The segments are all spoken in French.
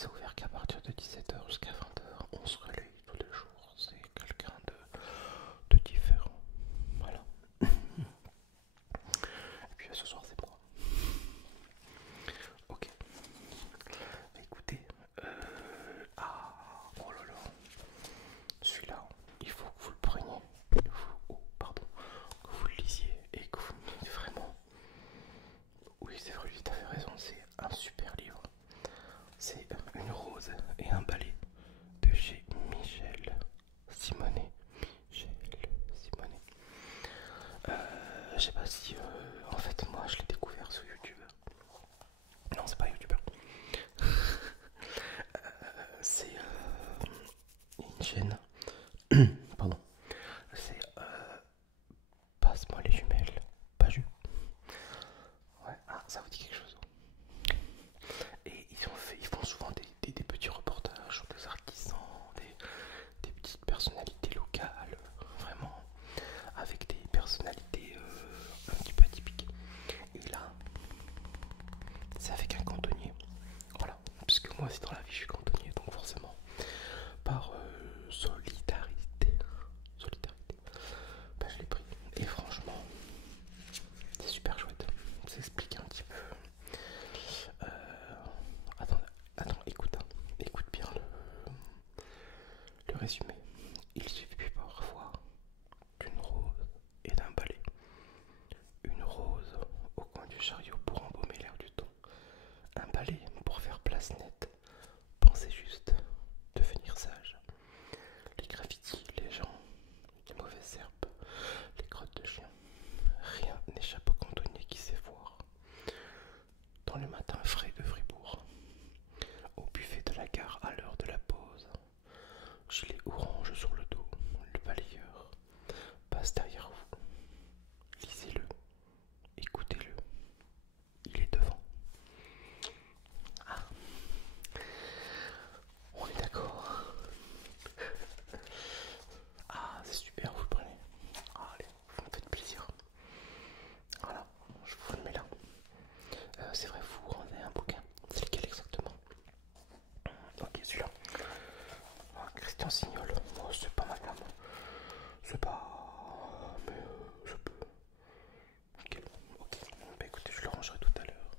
c'est ouvert qu'à partir de 17h jusqu'à 20h. On se relaye tous les jours. C'est quelqu'un de différent. Voilà. Et puis ce soir, c'est moi. Ok. Écoutez. Oh là là. Celui-là, il faut que vous le preniez. Pardon. Que vous le lisiez et que vous le lisiez vraiment. Oui, c'est vrai, tu avais raison. C'est un super livre. C'est Une rose et un balai de chez Michel Simonet. Michel Simonet. Je sais pas si en fait moi je l'ai découvert sur YouTube. Non, c'est pas YouTubeur. C'est une chaîne. Pardon. C'est Passe-moi les jumelles. Pas ju. Ouais, ah, ça vous dit quelque chose. Et ils font souvent des petits reportages sur des artisans, des petites personnalités locales, vraiment, avec des personnalités un petit peu atypiques. Et là, c'est avec un cantonnier. Voilà, puisque moi, c'est dans la vie, je suis cantonnier, donc forcément, par solidarité, bah, je l'ai pris. Et franchement, c'est super chouette. Ça explique un petit peu. Attends, écoute, hein. Écoute bien le résumé. Il suffit parfois d'une rose et d'un balai. Une rose au coin du chariot pour embaumer l'air du temps. Un balai pour faire place nette. Pensez juste, devenir sage. Les graffitis, les gens, les mauvaises herbes, les crottes de chiens. Rien n'échappe au cantonnier qui sait voir. Dans le matin frais de Fribourg, au buffet de la gare à l'heure de la pause, gilet orange sur le dos, le balayeur passe derrière vous. Lisez-le, écoutez-le, il est devant. Ah, on est d'accord. Ah, c'est super, vous le prenez. Ah, allez, vous me faites plaisir. Voilà, je vous le mets là. C'est vrai, vous rendez un bouquin. C'est lequel exactement? Ok, celui-là. Ah, Christian Signol. Oh, c'est pas mal là. C'est pas. Mais je peux. Ok, ok. Bah écoutez, je le rangerai tout à l'heure.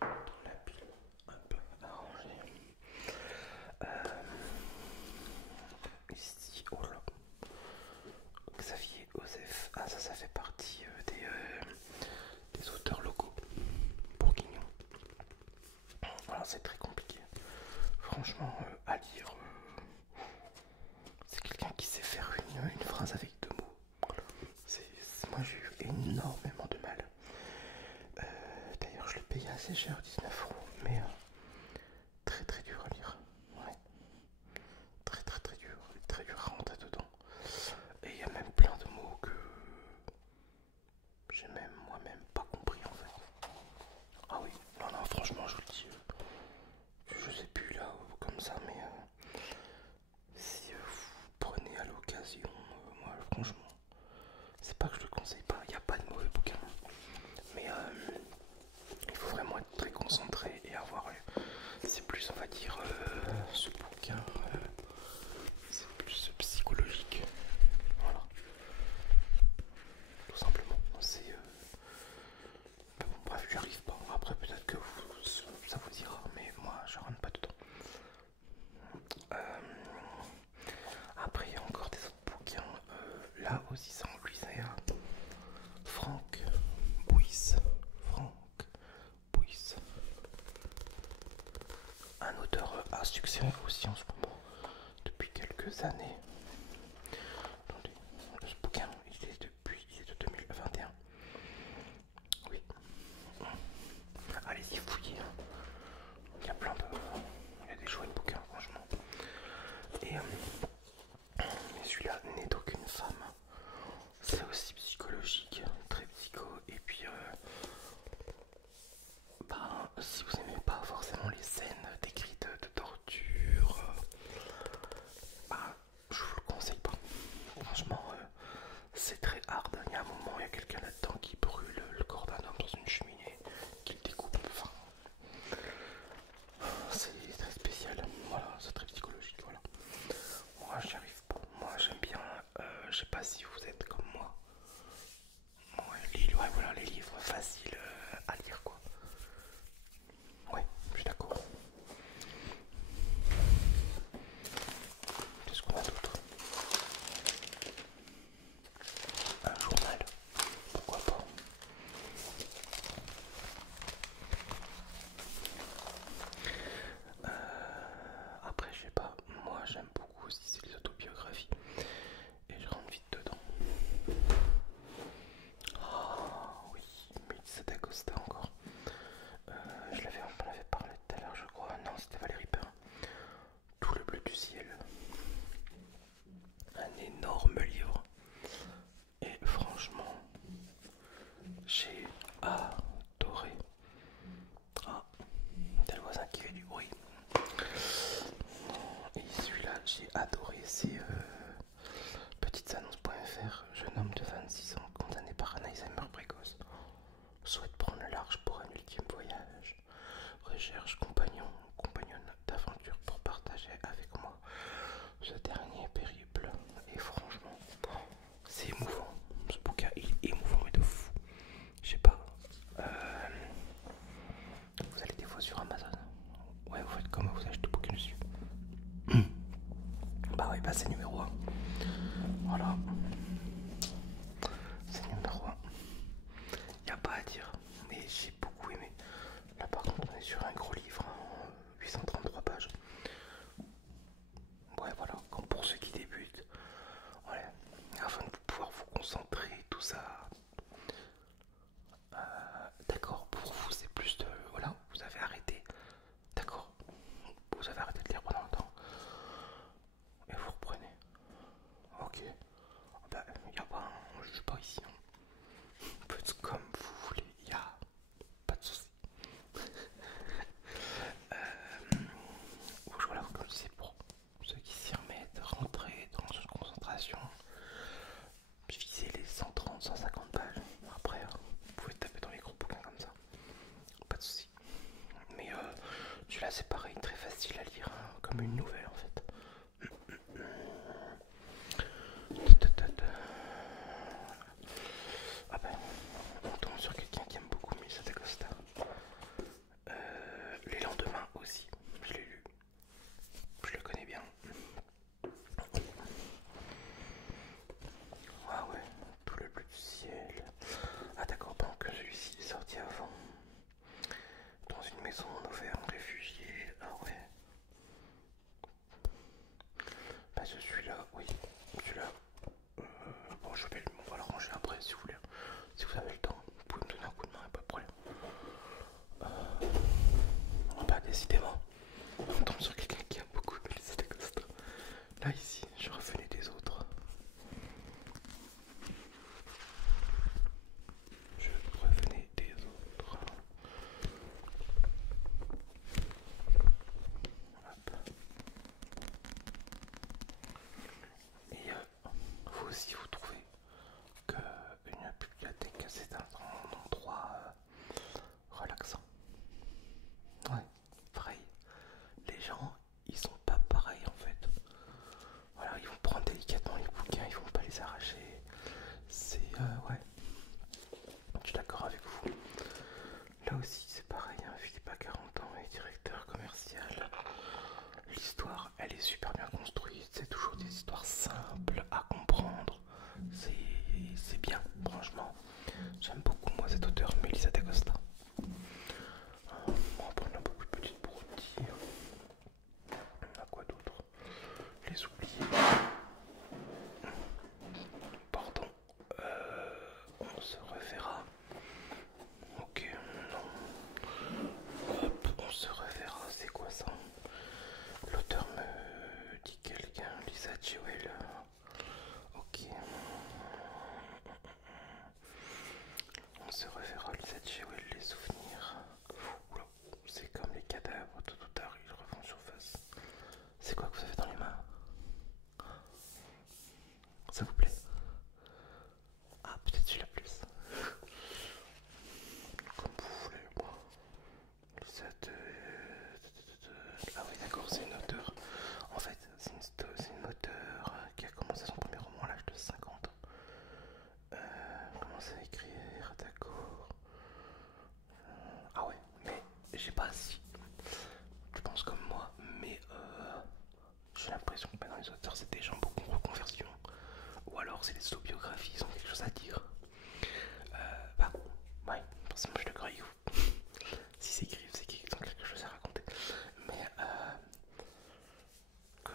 Dans la pile. Hop, à ranger. Ici, oh là. Xavier Osef. Ah, ça fait partie des auteurs locaux bourguignons. Voilà, c'est très compliqué. Franchement, à lire, c'est quelqu'un qui sait faire une phrase avec deux mots. Moi, j'ai eu énormément de mal. D'ailleurs, je l'ai payé assez cher, 19 €, mais très très dur à lire. Ouais, très dur à rentrer dedans. Et il y a même plein de mots que j'ai même moi-même pas compris en fait. Ah oui, non, franchement, je vous le dis, je sais plus là comme ça, mais si vous prenez à l'occasion, moi franchement, c'est pas que je le conseille pas, il n'y a pas de mauvais bouquins, mais il faut vraiment être très concentré et avoir, c'est plus on va dire, ce bouquin, c'est plus psychologique, voilà, tout simplement, c'est, bon, bref, j'y arrive pas, après peut-être que ça vous dira, mais moi je rentre pas dedans. Après, il y a encore des autres bouquins. Là aussi, c'est en Louisiane. Franck Bouys. Franck Bouys. Un auteur à succès aussi en ce moment. Depuis quelques années. Attendez, ce bouquin, il est de 2021. Oui. Allez-y, fouillez. Il y a plein de. Il y a des chouettes bouquins, franchement. Et. Mais celui-là n'est d'aucune femme. C'est aussi psychologique, très psycho. Et puis, si vous aimez pas forcément les scènes décrites de torture, je j'aime beaucoup aussi, c'est les autobiographies. Et je rentre vite dedans. Oh oui, Mélissa d'Acosta encore. On en avait parlé tout à l'heure, je crois. Non, c'était Valérie Perrin. Tout le bleu du ciel. Un énorme livre. Et franchement, j'ai adoré. Ah, t'as le voisin qui fait du bruit. Et celui-là, j'ai adoré. C'est petitesannonces.fr. Jeune homme de 26 ans condamné par un Alzheimer précoce souhaite prendre le large pour un ultime voyage. Recherche compagnonne d'aventure pour partager avec moi ce dernier périple. Et franchement, c'est émouvant. Ce bouquin, il est émouvant mais de fou. Je sais pas. Vous allez des fois sur Amazon. Ouais, vous faites comment? Vous achetez tout bouquin dessus. Bah ouais, bah c'est numéro 1. Voilà. C'est numéro 1. Y a pas à dire. Mais j'ai beaucoup aimé. Là par contre on est sur un gros livre, hein, 833 pages. Ouais voilà, comme pour ceux qui débutent. Ouais. Afin de pouvoir vous concentrer, tout ça. D'accord, pour vous c'est plus de... Voilà, vous avez arrêté. D'accord. Vous avez arrêté de lire pendant un temps. Et vous reprenez. Ok. Bah, y a pas un... Je juge pas ici. Hein. Faites comme vous voulez. Y a pas de soucis. Voilà, comme je disais, pour ceux qui s'y remettent, rentrer dans une concentration, viser les 130, 150 pages. Après, vous pouvez taper dans les gros bouquins comme ça, pas de soucis. Mais celui-là, c'est pareil, très facile à lire, hein, comme une nouvelle en fait. Ah ben, on tombe sur quelqu'un qui aime beaucoup Mélissa d'Acosta. Les lendemains aussi, je l'ai lu. Je le connais bien. Ah ouais, tout le bleu du ciel. Ah d'accord, donc celui-ci est sorti avant. Dans une maison en Auvergne, réfugié. Ah ouais. Bah celui-là, oui. Celui-là. Bon, on va le ranger après si vous voulez. Si vous avez le temps, vous pouvez me donner un coup de main, pas de problème. Bah décidément, on tombe sur quelqu'un qui a beaucoup de Mélissa d'Acosta. Là ici, je revenais des autres. Je revenais des autres. Hop. Et vous aussi, vous trouvez que une bibliothèque, c'est un endroit relaxant. Ouais, pareil. Les gens, ils sont pas pareils en fait. Voilà, ils vont prendre délicatement les bouquins, ils vont pas les arracher. C'est ouais. Je suis d'accord avec vous. Là aussi, c'est pareil. Hein. Philippe a 40 ans et directeur commercial. L'histoire, elle est super bien construite. C'est toujours des histoires simples à comprendre. C'est bien, franchement. J'aime beaucoup, moi, cet auteur, Mélissa d'Acosta. On va prendre beaucoup de petites broutilles. À quoi d'autre? Les oubliés. Pardon. On se reverra. Ok, non. Hop, on se reverra. C'est quoi ça? L'auteur me dit quelqu'un. Lisa Jewell. Ok. On se reverra. Lisa Jewell, les souvenirs. Oula, c'est comme les cadavres. Tout ou tard, ils refont surface. C'est quoi que vous avez dans les mains? Ça vous plaît? Ah, peut-être celui-là plus. Comme vous voulez, moi. Ah oui, d'accord, c'est une auteure. En fait, c'est une auteure qui a commencé son premier roman à l'âge de 50 ans. Commencé à écrire, d'accord. Ah ouais, mais j'ai pas si. Je pense comme moi, mais j'ai l'impression que maintenant les auteurs, c'est des gens beaucoup en reconversion. Ou alors c'est des autobiographies, ils ont quelque chose à dire. Bah, ouais, forcément je suis d'accord avec vous. Si c'est écrit, c'est qu'ils ont quelque chose à raconter. Mais quand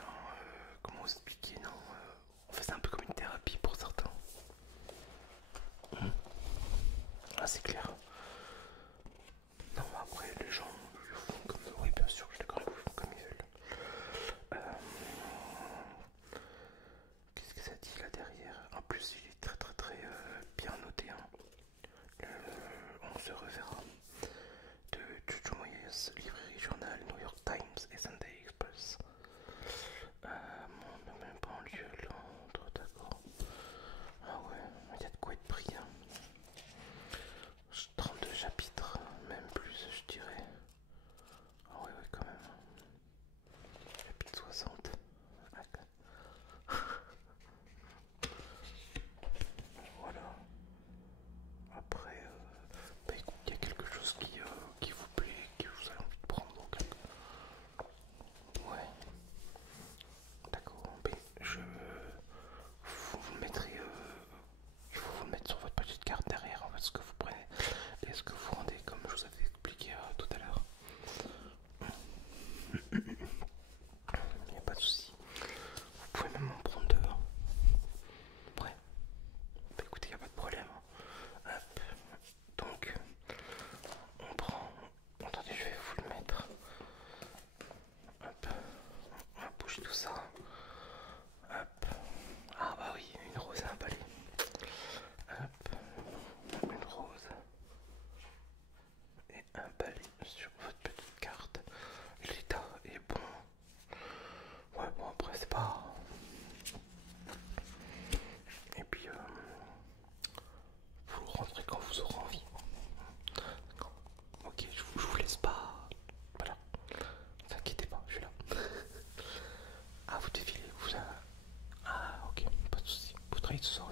ce soir